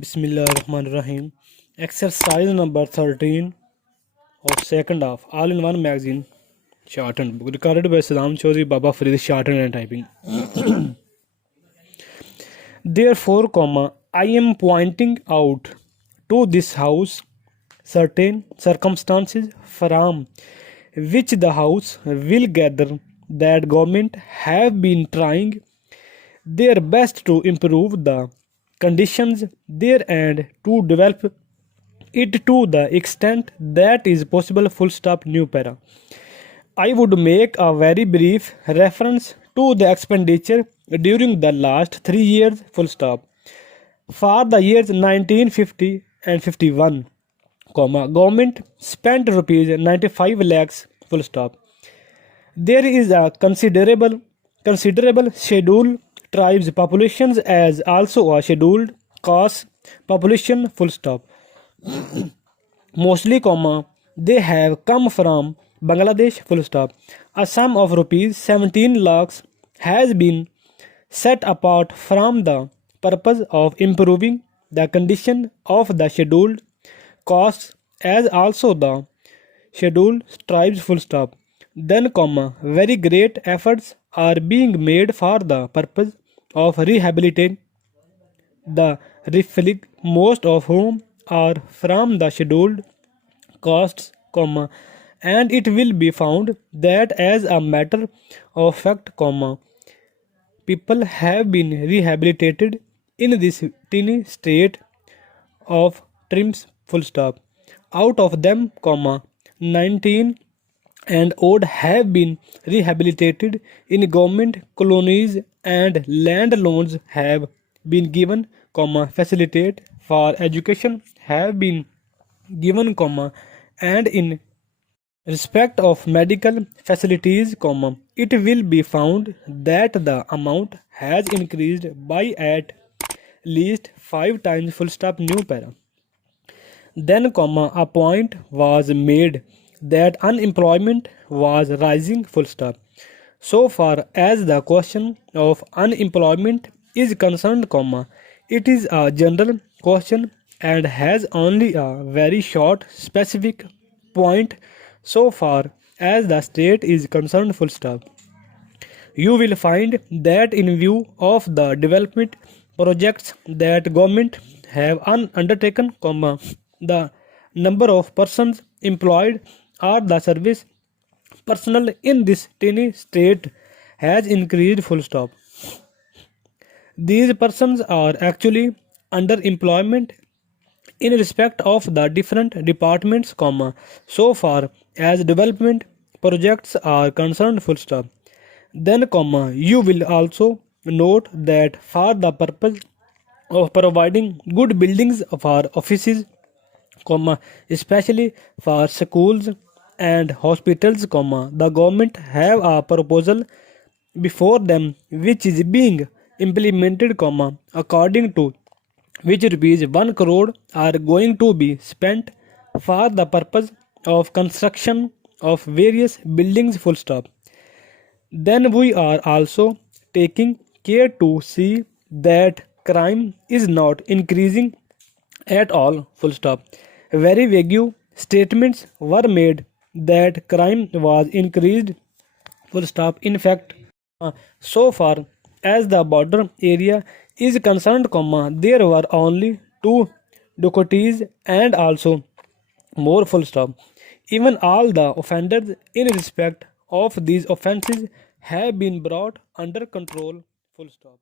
Bismillahirrahmanirrahim. Exercise number 13 of second half all-in-one magazine shortened book recorded by Saddam Chaudhry Baba Farid shortened and typing. Therefore, I am pointing out to this house certain circumstances from which the house will gather that government have been trying their best to improve the conditions there and to develop it to the extent that is possible. Full stop. New para. I would make a very brief reference to the expenditure during the last 3 years. Full stop. For the years 1950 and 51, government spent rupees 95 lakhs. Full stop. There is a considerable scheduled tribes populations as also a scheduled caste population. Full stop. Mostly, they have come from Bangladesh. Full stop. A sum of rupees 17 lakhs has been set apart from the purpose of improving the condition of the scheduled castes as also the scheduled tribes. Full stop. Then, very great efforts are being made for the purpose of rehabilitating the reflect, most of whom are from the scheduled castes, and it will be found that as a matter of fact, people have been rehabilitated in this tiny state of trims. Full stop. Out of them, 19 and odd have been rehabilitated in government colonies and land loans have been given, facilitate for education have been given, and in respect of medical facilities, it will be found that the amount has increased by at least 5 times. Full stop. New para. Then, a point was made that unemployment was rising. Full stop. So far as the question of unemployment is concerned, it is a general question and has only a very short specific point. So far as the state is concerned, full stop. You will find that in view of the development projects that government have undertaken, the number of persons employed or the service personnel in this tiny state has increased. Full stop. These persons are actually underemployment in respect of the different departments, so far as development projects are concerned. Full stop. Then, you will also note that for the purpose of providing good buildings for offices, especially for schools and hospitals, the government have a proposal before them which is being implemented, according to which rupees 1 crore are going to be spent for the purpose of construction of various buildings. Full stop. Then we are also taking care to see that crime is not increasing at all. Full stop. Very vague statements were made that crime was increased. Full stop. In fact, so far as the border area is concerned, there were only 2 ducati's and also more. Full stop. Even all the offenders in respect of these offences have been brought under control. Full stop.